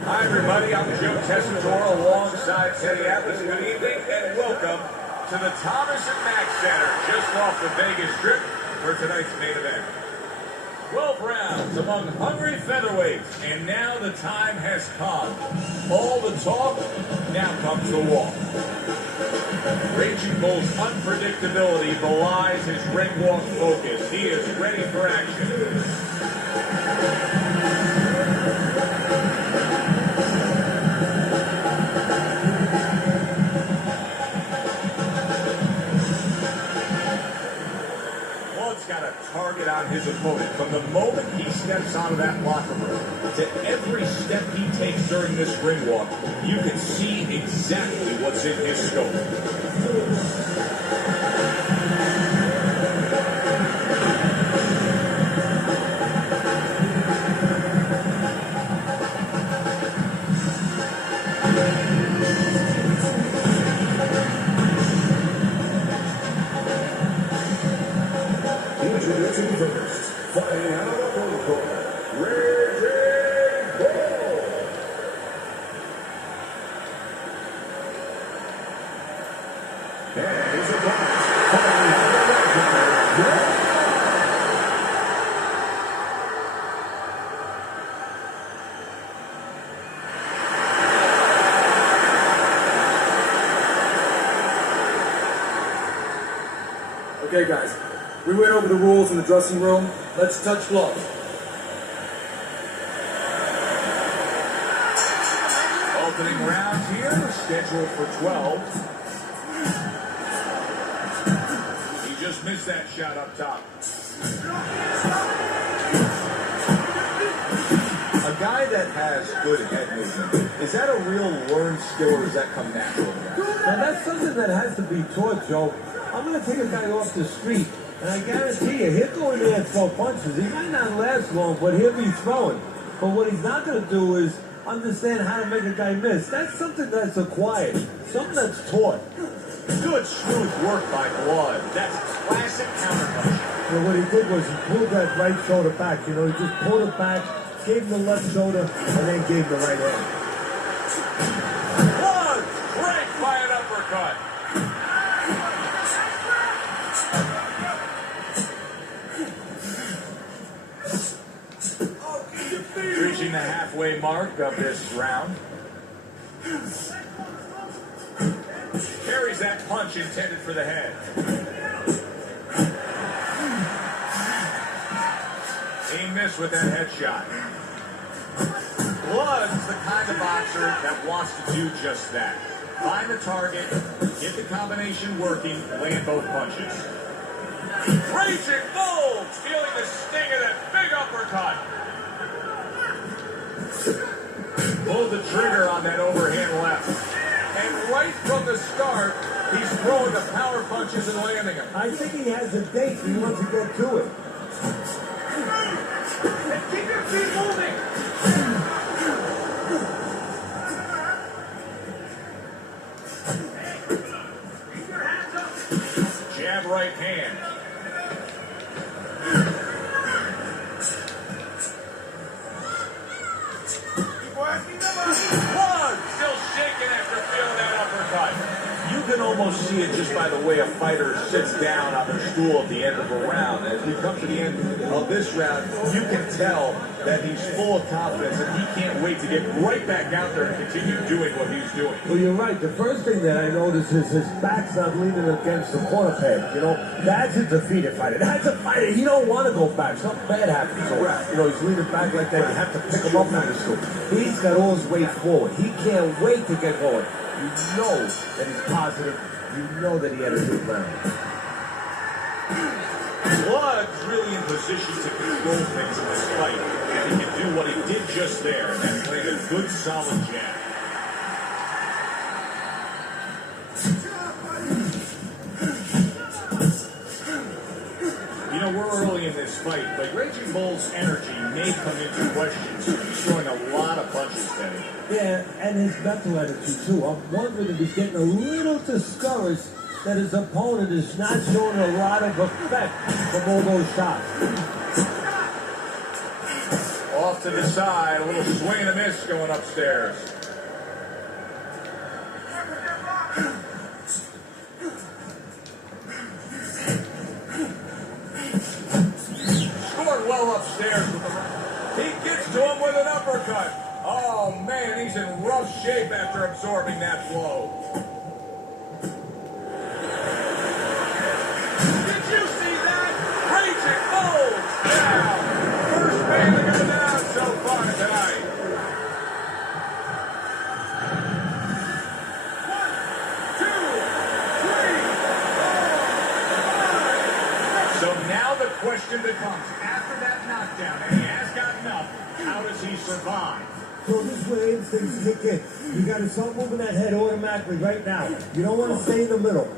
Hi, everybody. I'm Joe Tessitore alongside Teddy Atlas. Good evening and welcome to the Thomas and Mack Center, just off the Vegas Strip for tonight's main event. 12 rounds among hungry featherweights, and now the time has come. All the talk, now comes the walk. Raging Bull's unpredictability belies his ring walk focus. He is ready for action. Got a target on his opponent from the moment he steps out of that locker room to every step he takes during this ring walk. You can see exactly what's in his scope. Introducing first, fighting out of the corner, Raging Bull. And his opponent, fighting out of the corner, Okay, guys. We went over the rules in the dressing room. Let's touch gloves. Opening round here, scheduled for 12. He just missed that shot up top. A guy that has good head movement, is that a real learned skill or does that come natural? Now that's something that has to be taught, Joe. I'm going to take a guy off the street, and I guarantee you, he'll go in there and throw punches. He might not last long, but he'll be throwing. But what he's not going to do is understand how to make a guy miss. That's something that's acquired, something that's taught. Good, smooth work by Blood. That's classic counterpunch. Well, what he did was he pulled that right shoulder back. You know, he just pulled it back, gave him the left shoulder, and then gave him the right hand. Blood, break by an uppercut. Reaching the halfway mark of this round. Carries that punch intended for the head. He missed with that headshot. Blood's the kind of boxer that wants to do just that. Find the target, get the combination working, land both punches. Raging Bull, feeling the sting of that big uppercut. Pulled the trigger on that overhand left. And right from the start, he's throwing the power punches and landing them. I think he has a date. He wants to get to it. And keep your feet moving. Jab right hand. Blood still shaking after feeling that uppercut. You can almost see it just by the way a fighter sits down on their stool at the end of a round. As we come to the end of this round, you can tell that he's full of confidence and he can't wait to get right back out there and continue doing what he's doing. Well, you're right. The first thing that I noticed is his back's not leaning against the corner peg. You know, that's a defeated fighter. That's a fighter. He don't want to go back. Something bad happens. So, you know, he's leaning back like that. You have to pick him up on the stool. He's got all his weight forward. He can't wait to get going. You know that he's positive. You know that he had a good round. Blood's really in position to control things in this fight. And he can do what he did just there. And that's land a good, solid jab. You know, we're early in this fight, but Raging Bull's energy may come into question. He's throwing a lot of punches today. Yeah, and his mental attitude, too. I'm wondering if he's getting a little discouraged that his opponent is not showing a lot of effect from all those shots. off to the side. A little swing and a miss going upstairs. Scored well upstairs with the right. He gets to him with an uppercut. Oh, man, he's in rough shape after absorbing that blow. Did you see that? Raging Bulls down. First man to go down so far tonight. 1, 2, 3, 4, 5. So now the question becomes, after that knockdown, and he has gotten up, how does he survive? So this way instincts kick in. You got to start moving that head automatically right now. You don't want to stay in the middle.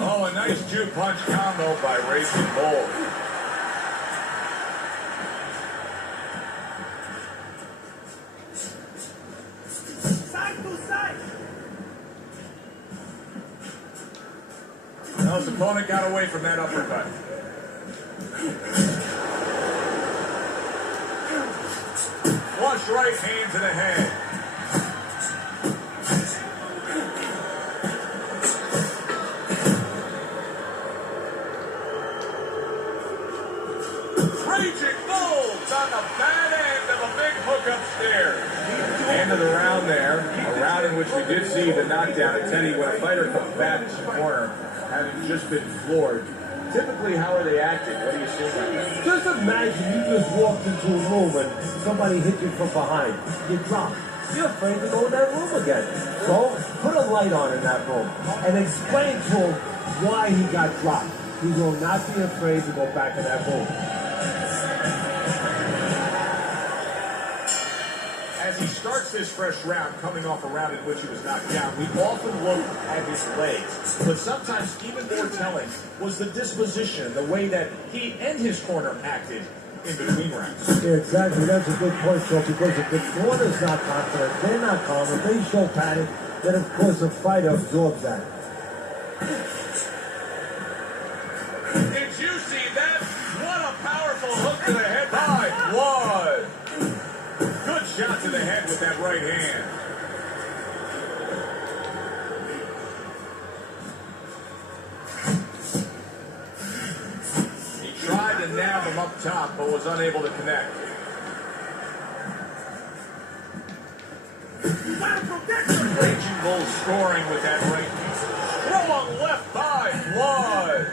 Oh, a nice two-punch combo by Raging Bull. Side to side. Now his opponent got away from that uppercut. Flush right hand to the head. Raging Bulls on the bad end of a big hook upstairs. End of the round there. A round in which we did see the knockdown at Teddy when a fighter comes back to the corner, having just been floored. Typically, how are they acting? What do you see about that? Just imagine you just walked into a room and somebody hit you from behind. You drop. You're afraid to go in that room again. So put a light on in that room and explain to him why he got dropped. He will not be afraid to go back in that room. As he starts this fresh round, coming off a round in which he was knocked down, we often look at his legs. But sometimes even more telling was the disposition, the way that he and his corner acted in between rounds. Yeah, exactly. That's a good point, Joe, because if the corner's not confident, they're not calm, if they show panic, then of course the fighter absorbs that. Did you see that? What a powerful hook to the head by Blood. Good shot to the head with that right hand. He tried to nab him up top, but was unable to connect. Raging Bull scoring with that right hand. Strong left by Blood.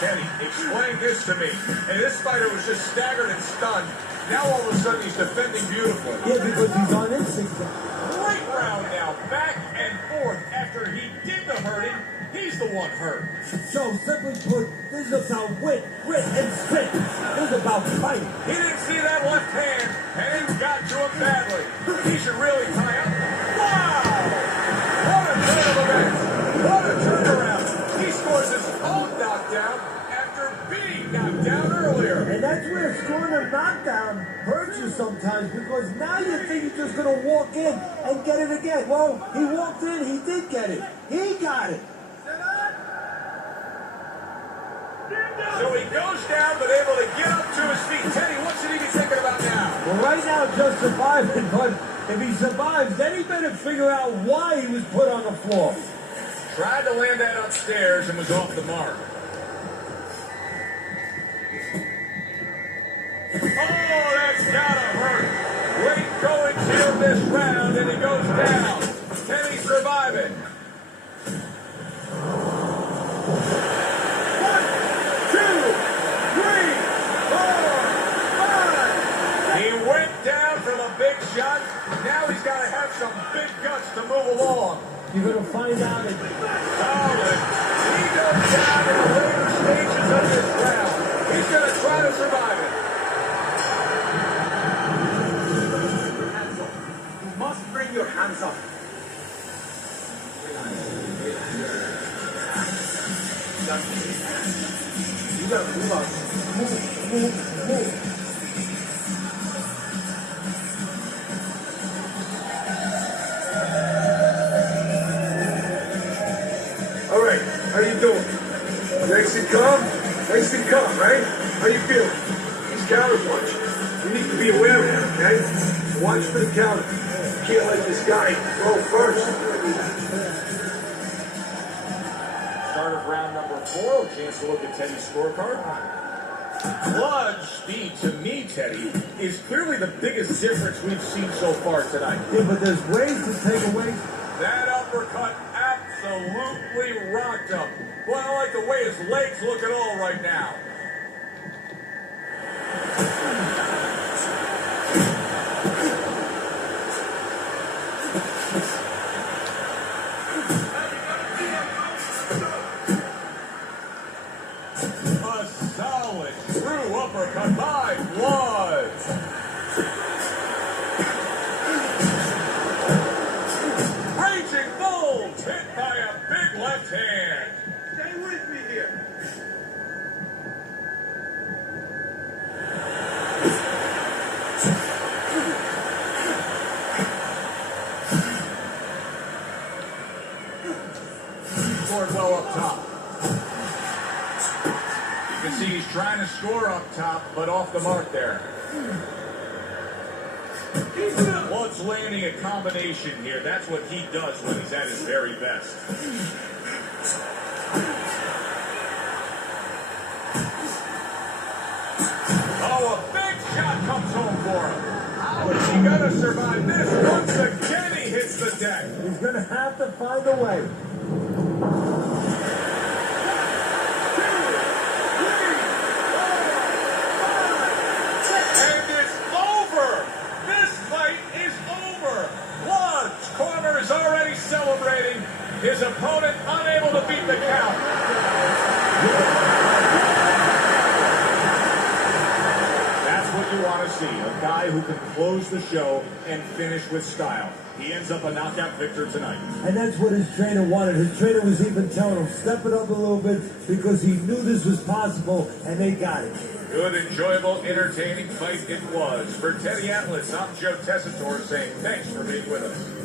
Kenny, explain this to me. And this fighter was just staggered and stunned. Now all of a sudden he's defending beautifully. Yeah, because he's on instinct. Great round now, back and forth. After he did the hurting, he's the one hurt. So, simply put, this is about wit, grit, and spit. This is about fighting. He didn't see that left hand, and it got to him badly. He should really tie up. Wow! What a turn of events! What a turnaround! He scores his own knockdown after being knocked down earlier. And that's where scoring a knockdown hurts you sometimes, because now you think you're just going to walk in and get it again. Well, he walked in, he did get it. He got it. So he goes down, but able to get up to his feet. Teddy, what should he be thinking about now? Well, right now, just surviving, but if he survives, then he better figure out why he was put on the floor. Tried to land that upstairs and was off the mark. Oh, that's gotta hurt. Great going here this round, and he goes down. Can he survive it? 1, 2, 3, 4, 5. He went down from a big shot. Now he's got to have some big guts to move along. You're going to find out it. Solid. He goes down in the later stages of this round. He's going to try to survive it. You must bring your hands up. You gotta move up. Move. All right, how you doing? Nice and calm, right? How you feeling? Watch the counter. Can't let this guy go first. Start of round number 4. A chance to look at Teddy's scorecard. Clutch speed to me, Teddy, is clearly the biggest difference we've seen so far tonight. Yeah, but there's ways to take away. That uppercut absolutely rocked him. Well, I like the way his legs look at all right now. A solid, true uppercut by Blood. Raging Bull hit by a big left hand. Stay with me here. Scored well up top. You can see he's trying to score up top, but off the mark there. Blood's landing a combination here. That's what he does when he's at his very best. Oh, a big shot comes home for him. How is he going to survive this? Once again, he hits the deck. He's going to have to find a way. And it's over. This fight is over. Blood's corner is already celebrating. His opponent unable to beat the count. That's what you want to see. A guy who can close the show and finish with style. He ends up a knockout victor tonight. And that's what his trainer wanted. His trainer was even telling him, step it up a little bit, because he knew this was possible, and they got it. Good, enjoyable, entertaining fight it was. For Teddy Atlas, I'm Joe Tessitore saying thanks for being with us.